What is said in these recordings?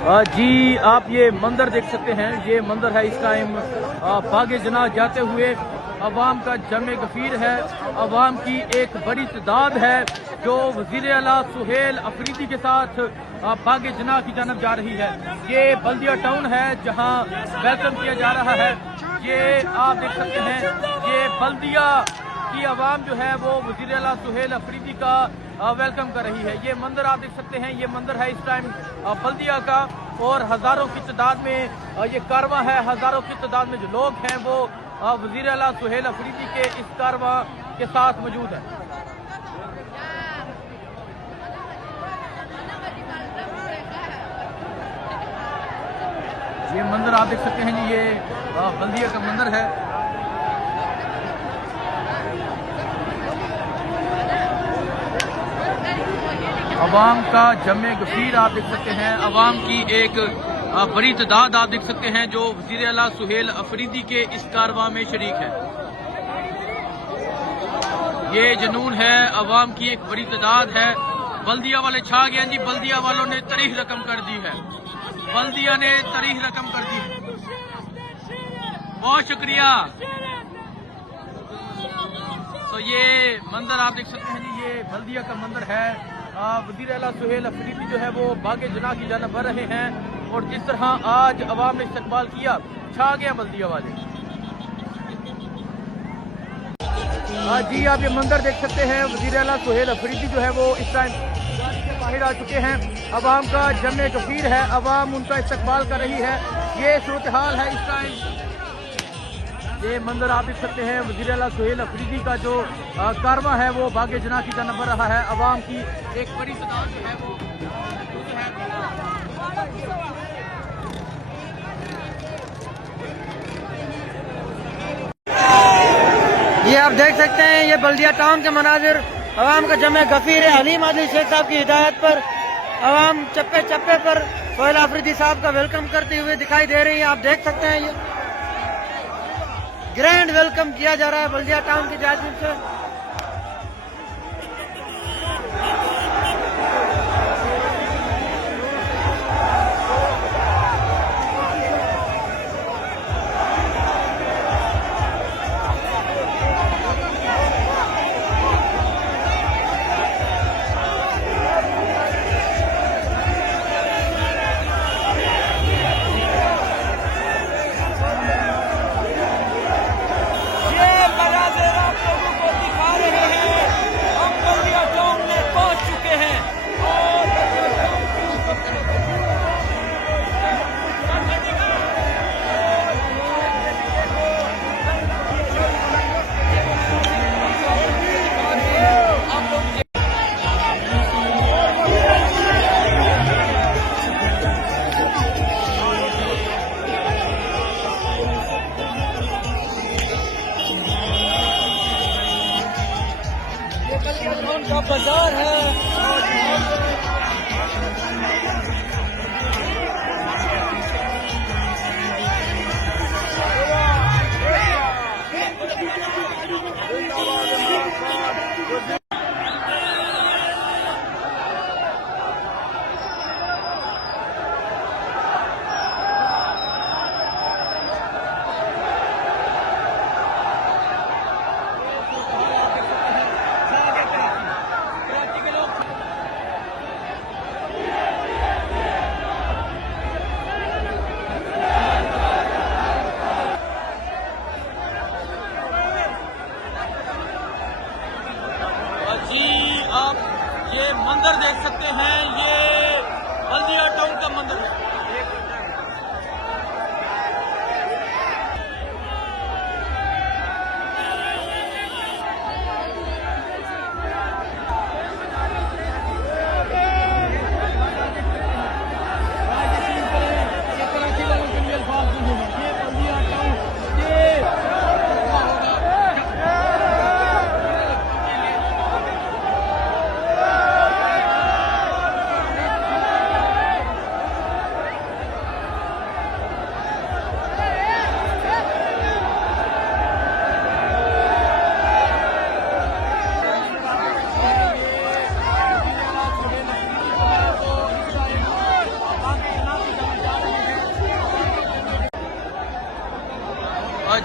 जी आप ये मंदिर देख सकते हैं। ये मंदिर है इस टाइम बागे जना जाते हुए अवाम का जमे गफीर है। अवाम की एक बड़ी तादाद है जो वज़ीर आला सुहेल अफरीदी के साथ बागे जना की जानब जा रही है। ये बल्दिया टाउन है जहां वेलकम किया जा रहा है। ये आप देख सकते हैं ये बल्दिया की आवाम जो है वो वज़ीर आला सुहेल अफरीदी का वेलकम कर रही है। ये मंदिर आप देख सकते हैं। ये मंदिर है इस टाइम बल्दिया का और हजारों की तादाद में ये कारवां है। हजारों की तादाद में जो लोग हैं वो वज़ीर आला सुहेल अफरीदी के इस कारवां के साथ मौजूद है। ये मंदिर आप देख सकते हैं जी। ये बल्दिया का मंदिर है। अवाम का जमे गफीर आप देख सकते हैं। अवाम की एक बड़ी तादाद आप देख सकते हैं जो वज़ीर आला सुहेल अफरीदी के इस कारवां में शरीक है। ये जुनून है। अवाम की एक बड़ी तादाद है। बल्दिया वाले छा गए जी। बल्दिया वालों ने तारीख रकम कर दी है। बल्दिया ने तारीख रकम कर दी है। बहुत शुक्रिया। तो ये मंदिर आप देख सकते हैं जी। ये बल्दिया का मंदिर है। वज़ीर आला सुहेल अफरीदी जो है वो बागे जना की जानब बढ़ रहे हैं और जिस तरह आज अवाम ने इस्तकबाल किया छा गया बल्दिया वाले। जी आप ये मंदिर देख सकते हैं। वज़ीर आला सुहेल अफरीदी जो है वो इस टाइम बाहर आ चुके हैं। अवाम का जमे गफीर है। अवाम उनका इस्तकबाल कर रही है। ये सूरत हाल है इस टाइम। ये मंदिर आप देख सकते हैं। वज़ीर आला सुहेल अफरीदी का जो कारवां है वो बागे जना की जानब बढ़ रहा है। अवाम की एक बड़ी तादाद जो है वो ये आप देख सकते हैं। ये बल्दिया टाउन के मनाजिर अवाम का जमे गफीर है। हलीम आदिल शेख साहब की हिदायत पर अवाम चप्पे चप्पे पर सुहेल अफरीदी साहब का वेलकम करते हुए दिखाई दे रही है। आप देख सकते हैं ये ग्रैंड वेलकम किया जा रहा है बल्दिया टाउन की जानिब से।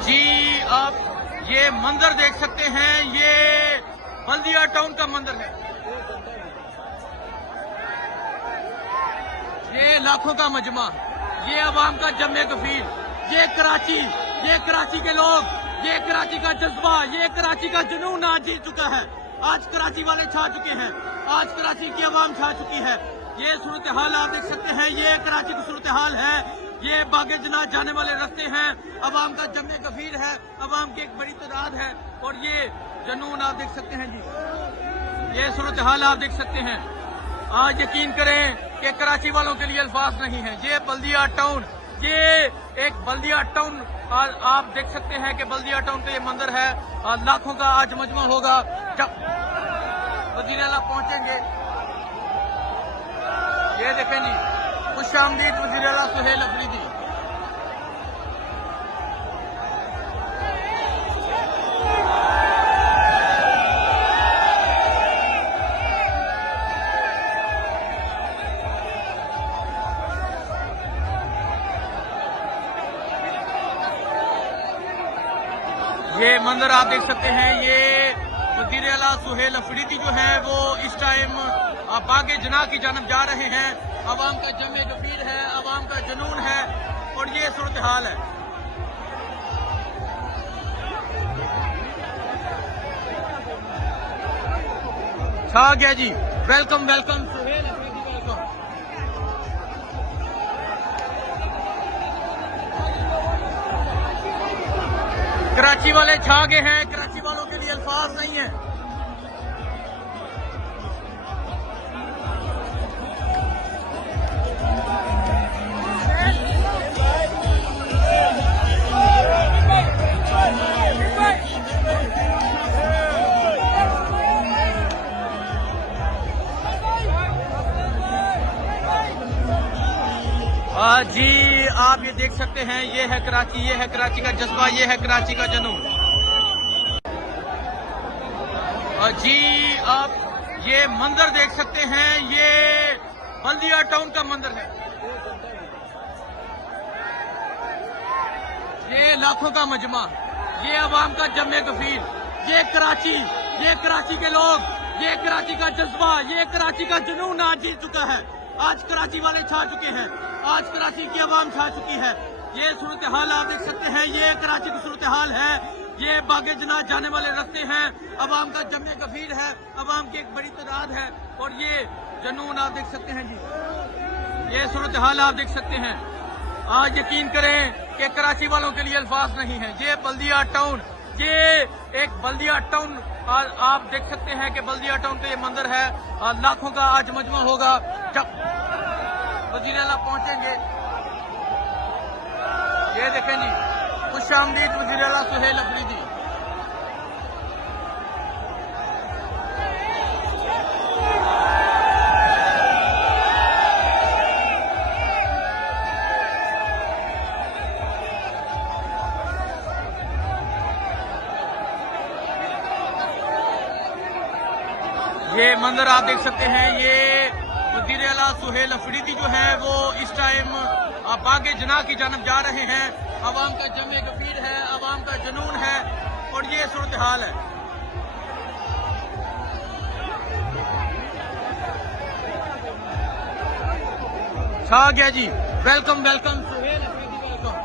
जी आप ये मंजर देख सकते हैं, ये बल्दिया टाउन का मंजर है। ये लाखों का मजमा, ये अवाम का जमे कफील, ये कराची के लोग, ये कराची का जज्बा, ये कराची का जुनून आज जीत चुका है। आज कराची वाले छा चुके हैं, आज कराची की अवाम छा चुकी है। ये सूरत हाल आप देख सकते हैं, ये कराची की सूरत हाल है। ये बागे जना जाने वाले रास्ते हैं, अवाम का जमे कफील है, अवाम की एक बड़ी तादाद है और ये जुनून आप देख सकते हैं जी। ये सूरत हाल आप देख सकते हैं। आज यकीन करें कि कराची वालों के लिए अल्फाज नहीं है। ये बल्दिया टाउन, ये एक बल्दिया टाउन आप देख सकते हैं कि बल्दिया टाउन का ये मंदिर है। लाखों का आज मजमा होगा जब वजीर आला पहुंचेंगे। ये देखें जी, खुश आमदीद वजीर आला सुहेल अफरीदी। ये मंदिर आप देख सकते हैं, ये वजीर आला सुहेल अफरीदी जो है वो इस टाइम बागे जना की जानब जा रहे हैं। अवाम का जमे कफीर है, अवाम का जुनून है और ये सूरत हाल है। छा गया जी। Welcome welcome Suhail Afridi, welcome. Karachi वाले छा गए हैं, कराची वालों के लिए अल्फाज नहीं है। जी आप ये देख सकते हैं, ये है कराची, ये है कराची का जज्बा, ये है कराची का जुनून। जी आप ये मंजर देख सकते हैं, ये बल्दिया टाउन का मंदिर है। ये लाखों का मजमा, ये अवाम का जमे कफील, ये कराची के लोग, ये कराची का जज्बा, ये कराची का जुनून आज जीत चुका है। आज कराची वाले छा चुके हैं, आज कराची की अवाम छा चुकी है। ये सूरत हाल आप देख सकते हैं, ये कराची की सूरत हाल है। ये बागे जना जाने वाले रास्ते हैं, अवाम का जमे कफील है, अवाम की एक बड़ी तादाद है और ये जुनून आप देख सकते हैं जी। ये सूरत हाल आप देख सकते हैं। आज यकीन करें कि कराची वालों के लिए अल्फाज नहीं है। ये बल्दिया टाउन, ये एक बल्दिया टाउन आप देख सकते हैं कि बल्दिया टाउन का ये मंदिर है। लाखों का आज मजमा होगा जब वजीर आला पहुंचेंगे। ये देखें जी, खुश आमदीद वजीर आला सुहेल अफरीदी। ये मंदिर आप देख सकते हैं, ये वजीर आला सुहेल अफरीदी जो है वो इस टाइम बागे जना की जानब जा रहे हैं। अवाम का जमे कफीर है, अवाम का जुनून है और ये सूरत हाल है। छा गया जी। Welcome welcome Suhail Afridi, welcome.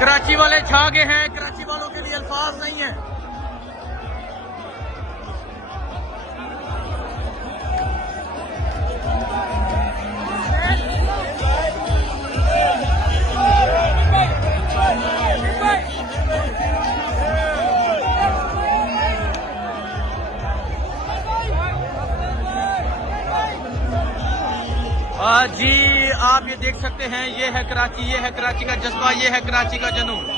Karachi वाले छा गए हैं, कराची वालों के लिए अल्फाज नहीं है। जी आप ये देख सकते हैं, ये है कराची, ये है कराची का जज्बा, ये है कराची का जुनून।